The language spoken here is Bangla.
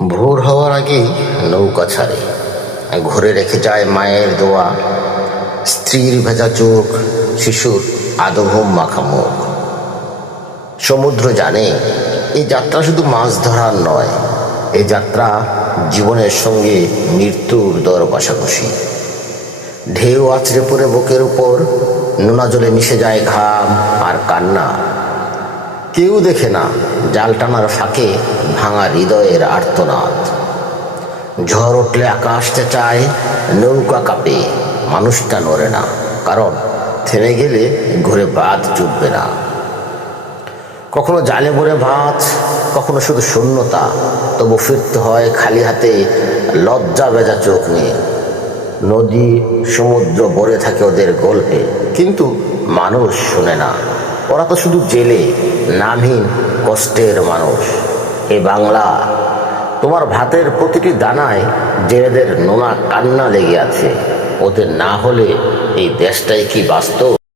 ভোর হওয়ার আগেই নৌকা ছাড়ে, ঘরে রেখে যায় মায়ের দোয়া, স্ত্রীর ভেজা চোখ, শিশুর আদঘুম মাখা মুখ। সমুদ্র জানে এই যাত্রা শুধু মাছ ধরার নয়, এই যাত্রা জীবনের সঙ্গে মৃত্যুর দর কষাকষি। ঢেউ আছড়ে পড়ে বুকের উপর, নোনা জলে মিশে যায় ঘাম আর কান্না। কেউ দেখে না জাল টানার ফাঁকে ভাঙা হৃদয়ের আর্তনাদ। ঝড় উঠলে আকাশ চেঁচায়, নৌকা কাঁপে, মানুষটা নড়ে না, কারণ থেমে গেলে ঘুরে বাঁধ জুটবে না। কখনো জালে ভরে ভাত, কখনো শুধু শূন্যতা, তবু ফিরতে হয় খালি হাতে, লজ্জা ভেজা চোখ নিয়ে। নদী সমুদ্র ভরে থাকে ওদের গল্পে, কিন্তু মানুষ শোনে না। ওরা তো শুধু জেলে, নামহীন কষ্টের মানুষ। এ বাংলা, তোমার ভাতের প্রতিটি দানায় জেলেদের নোনা কান্না লেগে আছে। ওদের না হলে এই দেশটাই কি বাস্তব?